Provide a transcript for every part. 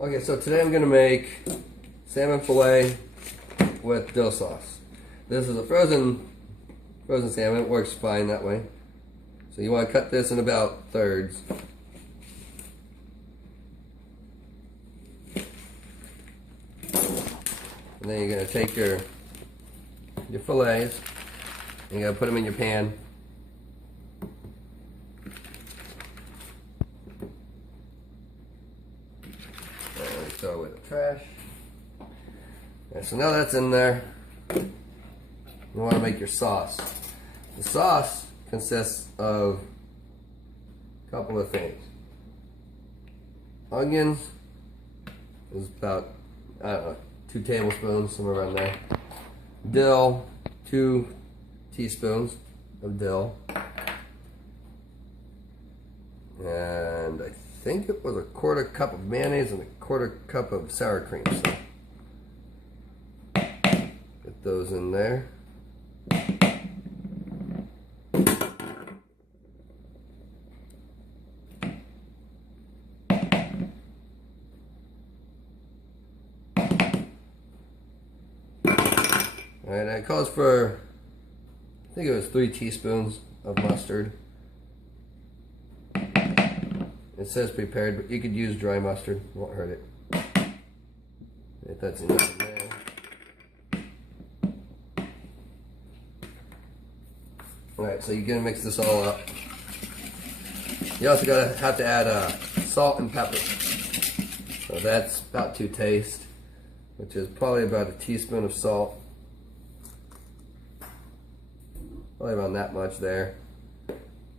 Okay, so today I'm going to make salmon fillet with dill sauce. This is a frozen salmon. It works fine that way. So you want to cut this in about thirds. And then you're going to take your fillets and you're going to put them in your pan. And throw away the trash. Okay, so now that's in there. You want to make your sauce. The sauce consists of a couple of things. Onions is about, I don't know, 2 tablespoons, somewhere around there. Dill, 2 teaspoons of dill. And I think it was a 1/4 cup of mayonnaise and a 1/4 cup of sour cream. So get those in there. Alright, that calls for, I think it was 3 teaspoons of mustard. It says prepared, but you could use dry mustard, it won't hurt it. If that's enough in there. Alright, so you're going to mix this all up. You also have to add salt and pepper. So that's about to taste, which is probably about a teaspoon of salt. Probably around that much there. And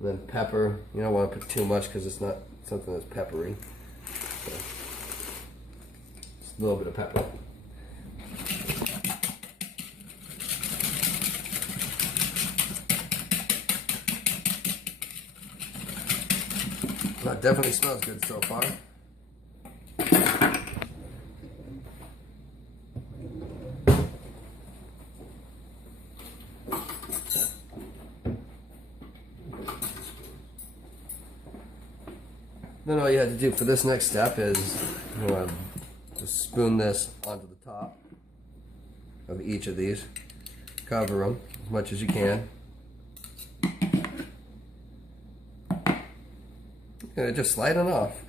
then pepper. You don't want to put too much because it's not something that's peppery. So just a little bit of pepper. That definitely smells good so far. Then all you have to do for this next step is you want to just spoon this onto the top of each of these. Cover them as much as you can. And just sliding off.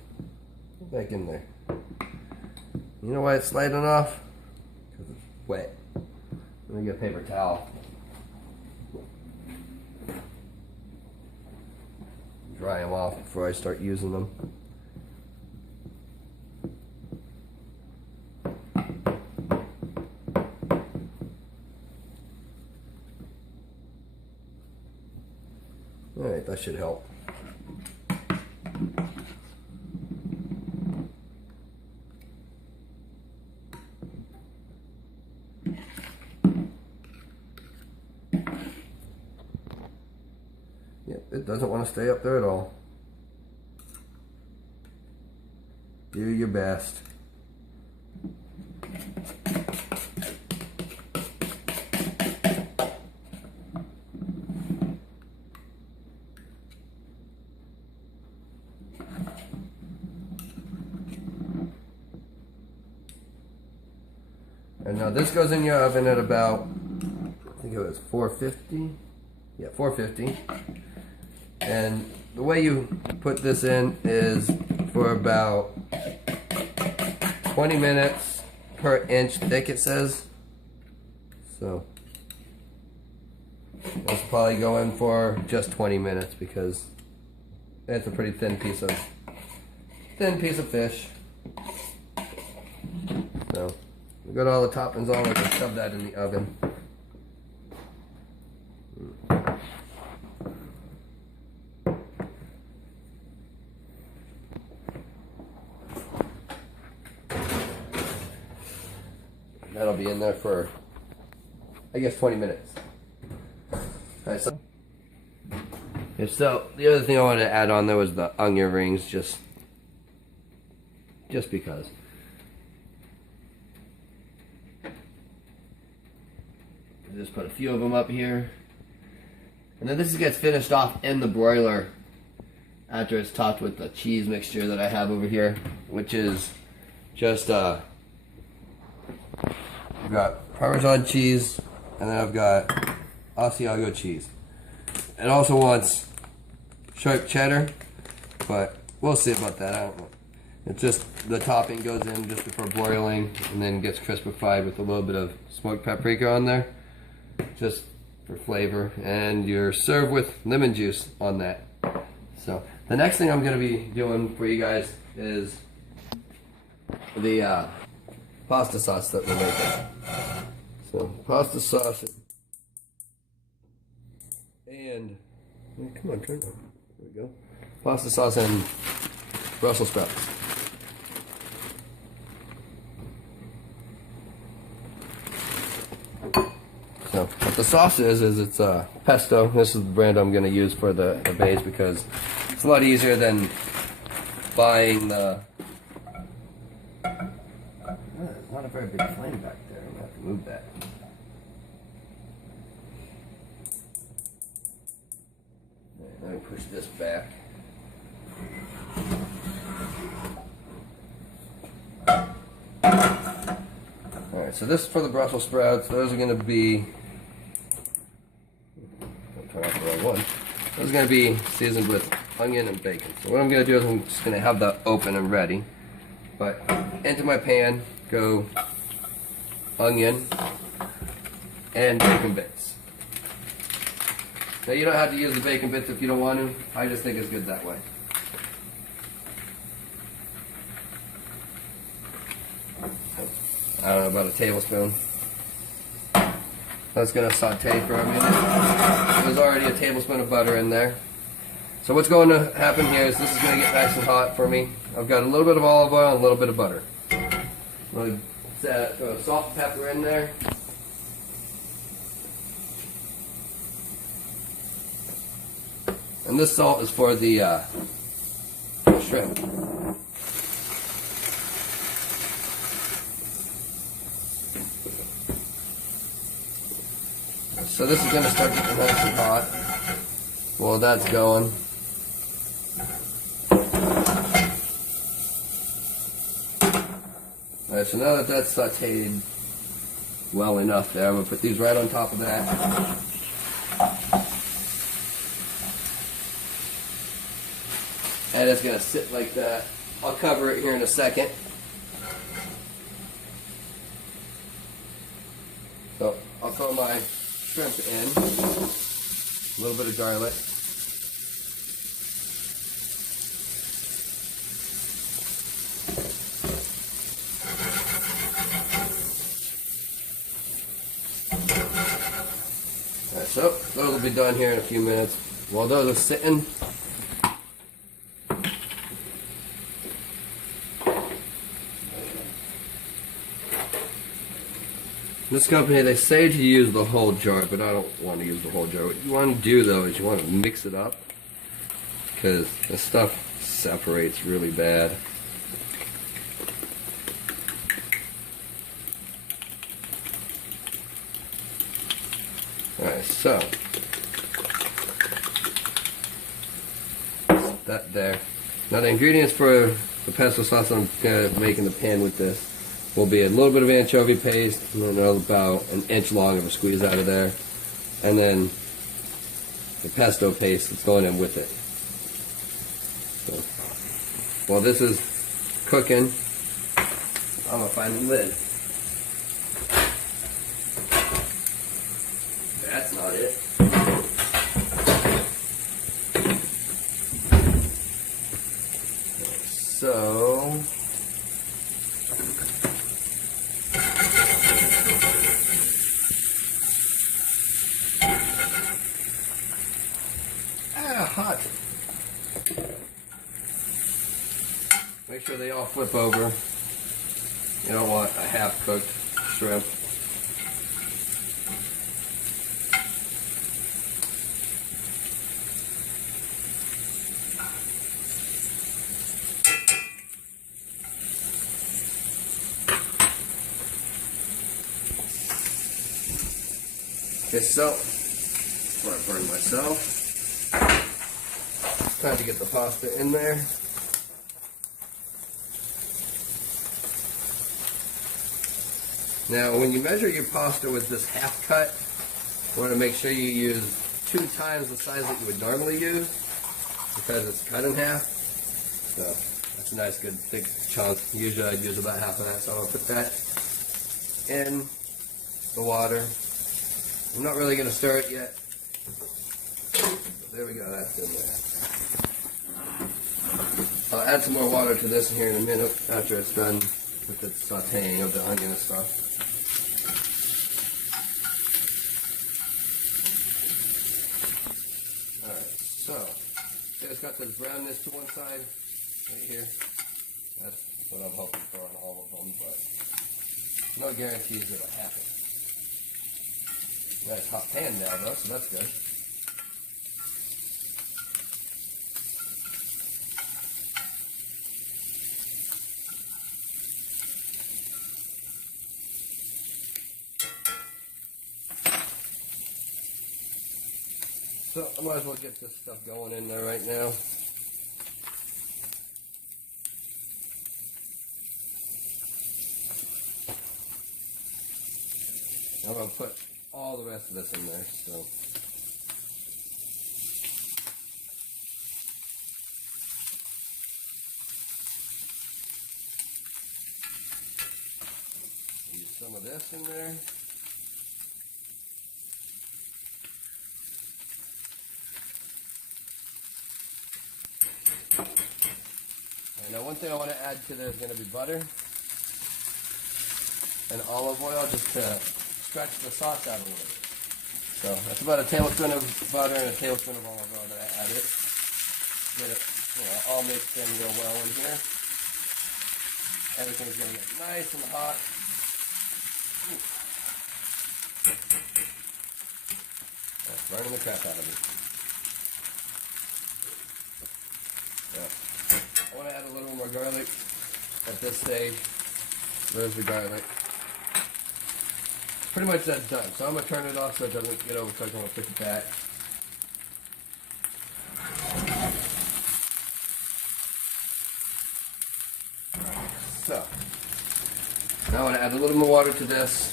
Back in there. You know why it's sliding off? Because it's wet. Let me get a paper towel. Dry them off before I start using them. Alright, that should help. Yep, it doesn't want to stay up there at all. Do your best. And now this goes in your oven at about, I think it was 450. Yeah, 450. And the way you put this in is for about 20 minutes per inch thick, it says. So let's probably go in for just 20 minutes because it's a pretty thin piece of fish. So we got all the toppings on. Let's just shove that in the oven. That'll be in there for, I guess, 20 minutes. Alright, so the other thing I wanted to add on there was the onion rings, just because. I just put a few of them up here. And then this gets finished off in the broiler after it's topped with the cheese mixture that I have over here, which is just I've got Parmesan cheese, and then I've got Asiago cheese. It also wants sharp cheddar, but we'll see about that. I don't know. It's just the topping goes in just before broiling and then gets crispified with a little bit of smoked paprika on there, just for flavor. And you're served with lemon juice on that. So the next thing I'm going to be doing for you guys is the pasta sauce that we're making. So pasta sauce and come on, turn it on. There we go. Pasta sauce and Brussels sprouts. So what the sauce is it's pesto. This is the brand I'm going to use for the base because it's a lot easier than buying the. Not a very big flame back there. I'm going to have to move that. Let me push this back. Alright, so this is for the Brussels sprouts. Those are going to be. I'll turn off the wrong one. Those are going to be seasoned with onion and bacon. So what I'm going to do is I'm just going to have that open and ready. But into my pan go onion and bacon bits. Now you don't have to use the bacon bits if you don't want to. I just think it's good that way. I don't know, about a tablespoon. That's going to saute for a minute. There's already a tablespoon of butter in there. So what's going to happen here is this is going to get nice and hot for me. I've got a little bit of olive oil and a little bit of butter. I'm going to throw salt and pepper in there. And this salt is for the shrimp. So this is going to start getting nice and hot. While that's going, alright, so now that that's sauteed well enough there, I'm going to put these right on top of that. And it's going to sit like that. I'll cover it here in a second. So I'll throw my shrimp in, a little bit of garlic. Alright, so those will be done here in a few minutes. While those are sitting, this company, they say to use the whole jar, but I don't want to use the whole jar. What you want to do, though, is you want to mix it up, because the stuff separates really bad. Alright, so that there. Now the ingredients for the pesto sauce I'm going to make in the pan with this will be a little bit of anchovy paste, and then about an inch long of a squeeze out of there, and then the pesto paste that's going in with it. So, while this is cooking, I'm going to find the lid. That's not it. So hot. Make sure they all flip over. You don't want a half-cooked shrimp. Okay, so before I burn myself, time to get the pasta in there. Now, when you measure your pasta with this half cut, you want to make sure you use 2 times the size that you would normally use because it's cut in half. So that's a nice, good, thick chunk. Usually I'd use about half of that, so I'm going to put that in the water. I'm not really going to stir it yet. But there we go, that's in there. I'll add some more water to this here in a minute after it's done with the sauteing of the onion and stuff. Alright, so it's got this brownness to one side right here. That's what I'm hoping for on all of them, but no guarantees it'll happen. Nice hot pan now though, so that's good. So I might as well get this stuff going in there right now. I'm going to put all the rest of this in there. So use some of this in there. Now one thing I want to add to there is going to be butter and olive oil just to stretch the sauce out a little bit. So that's about a tablespoon of butter and a tablespoon of olive oil that I added. Get it all mixed in real well in here. Everything's going to get nice and hot. That's burning the crap out of me. Yeah. I want to add a little more garlic at this stage. There's the garlic. Pretty much that's done. So I'm going to turn it off so it doesn't get overcooked. I'm going to put it back. So, now I want to add a little more water to this.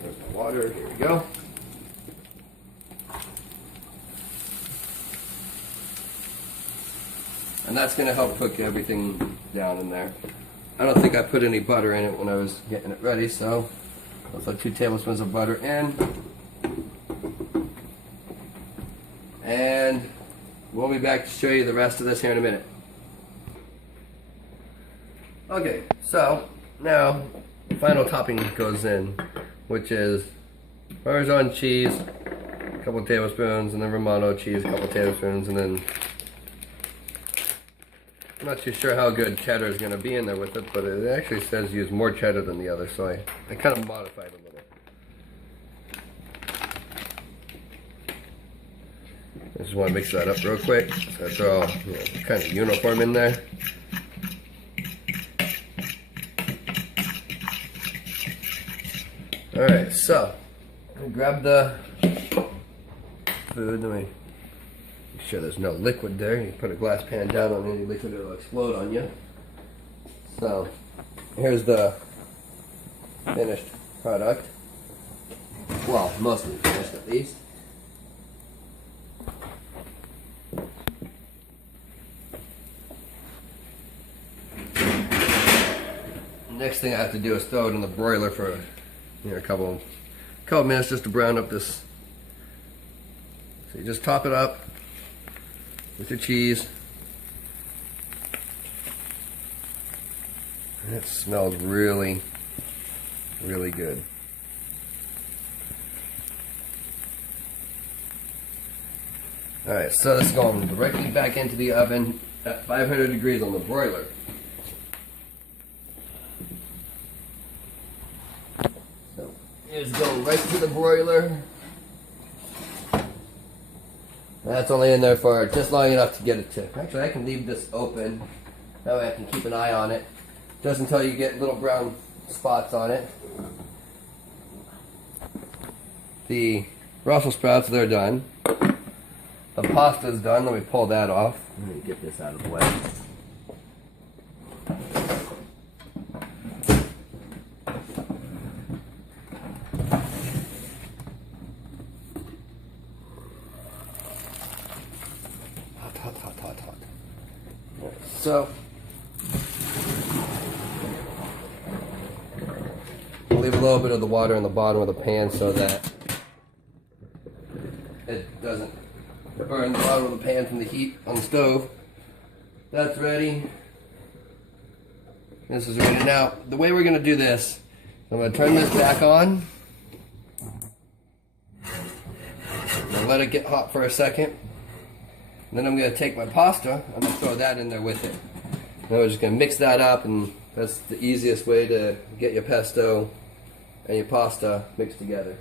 There's the water. Here we go. And that's going to help cook everything down in there. I don't think I put any butter in it when I was getting it ready, so I'll put 2 tablespoons of butter in. And we'll be back to show you the rest of this here in a minute. Okay, so now the final topping goes in, which is Parmesan cheese, a couple tablespoons, and then Romano cheese, a couple tablespoons, and then I'm not too sure how good cheddar is going to be in there with it, but it actually says use more cheddar than the other, so I kind of modified a little. I just want to mix that up real quick, so it's all kind of uniform in there. Alright, so I'm going to grab the food. Let me make sure there's no liquid there. You put a glass pan down on any liquid, it'll explode on you. So here's the finished product. Well, mostly finished at least. Next thing I have to do is throw it in the broiler for a couple minutes just to brown up this. So you just top it up with your cheese. And it smells really, really good. Alright, so this is going directly back into the oven at 500 degrees on the broiler. Just go right to the broiler. That's only in there for just long enough to get it to. Actually, I can leave this open. That way I can keep an eye on it. Just until you get little brown spots on it. The Brussels sprouts, they're done. the pasta's done. Let me pull that off. Let me get this out of the way. Hot. Right, so, I'll leave a little bit of the water in the bottom of the pan so that it doesn't burn the bottom of the pan from the heat on the stove. That's ready. This is ready. Now, the way we're going to do this, I'm going to turn this back on. I'm going to let it get hot for a second. And then I'm going to take my pasta, I'm going to throw that in there with it. Now we're just going to mix that up, and that's the easiest way to get your pesto and your pasta mixed together.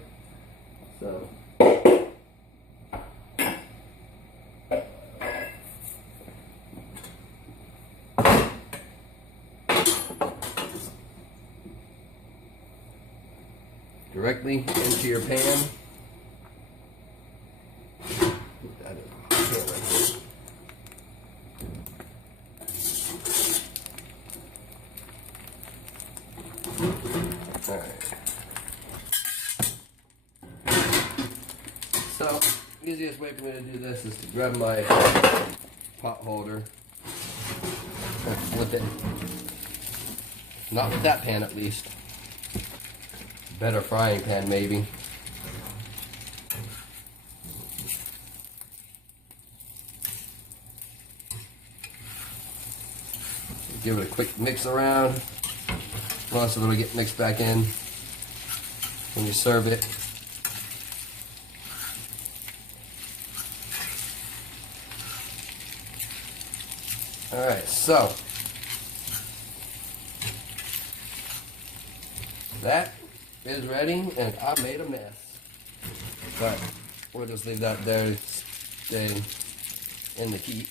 So. Directly into your pan. Put that in the pan right here. Alright. So, the easiest way for me to do this is to grab my pot holder and flip it. Not with that pan, at least. Better frying pan, maybe. Give it a quick mix around. Most of it will get mixed back in when you serve it. Alright, so that is ready, and I made a mess. But we'll just leave that there, stay in the heat.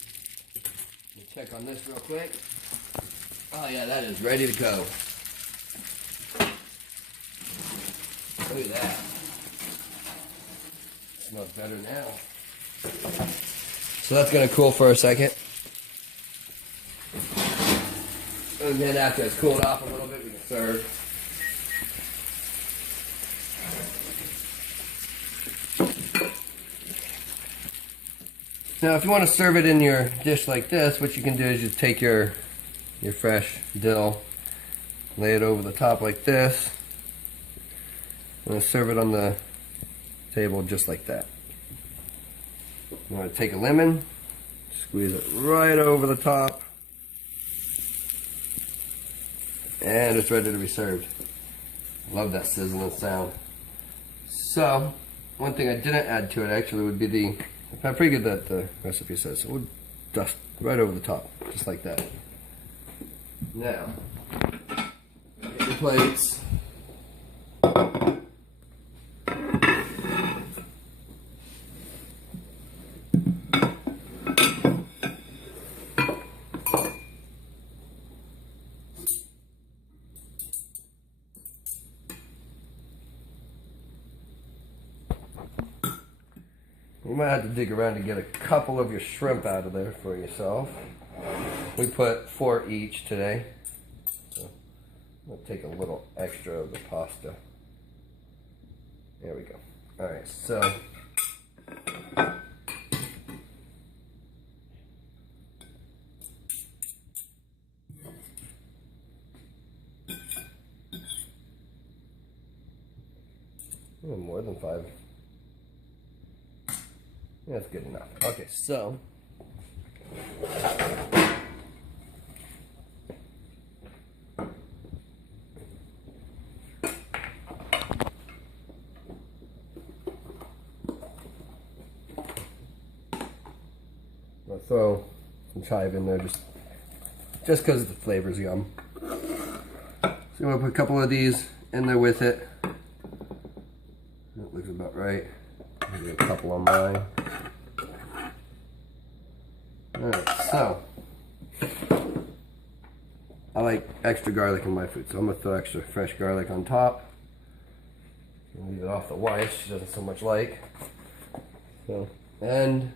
Let me check on this real quick. Oh yeah, that is ready to go. Look at that. Smells better now. So that's gonna cool for a second. And then after it's cooled off a little bit, we can serve. Now, if you want to serve it in your dish like this, what you can do is you take your fresh dill, lay it over the top like this, and serve it on the table just like that. I'm going to take a lemon, squeeze it right over the top, and it's ready to be served. Love that sizzling sound. So, one thing I didn't add to it actually would be the paprika that the recipe says. So we'll dust right over the top, just like that. Now, get your plates. You might have to dig around to get a couple of your shrimp out of there for yourself. We put 4 each today. So we'll take a little extra of the pasta. There we go. Alright, so more than 5. That's good enough. Okay, so I'll throw some chive in there just because the flavor's yum. So I'm gonna put a couple of these in there with it. That looks about right. Maybe a couple on mine. Alright, so I like extra garlic in my food, so I'm going to throw extra fresh garlic on top. Leave it off the wife, she doesn't so much like. So, and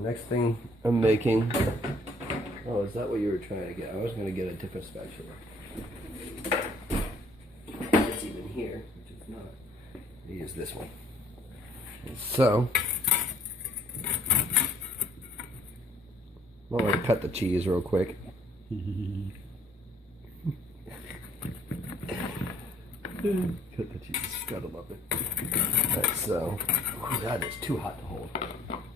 next thing I'm making. Oh, is that what you were trying to get? I was going to get a different spatula. It's even here, which is not. I use this one. So, I'm going to cut the cheese real quick. Cut the cheese. Gotta love it. Alright, so, oh, that is too hot to hold.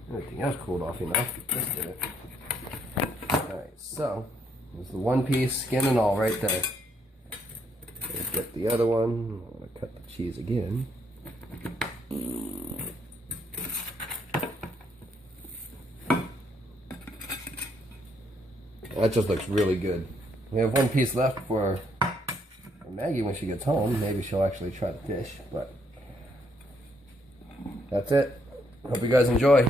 Everything else cooled off enough. Let's do it. Alright, so, there's the one piece, skin and all, right there. Let's get the other one. I'm going to cut the cheese again. That just looks really good. We have one piece left for Maggie when she gets home. Maybe she'll actually try the fish, but that's it. Hope you guys enjoy.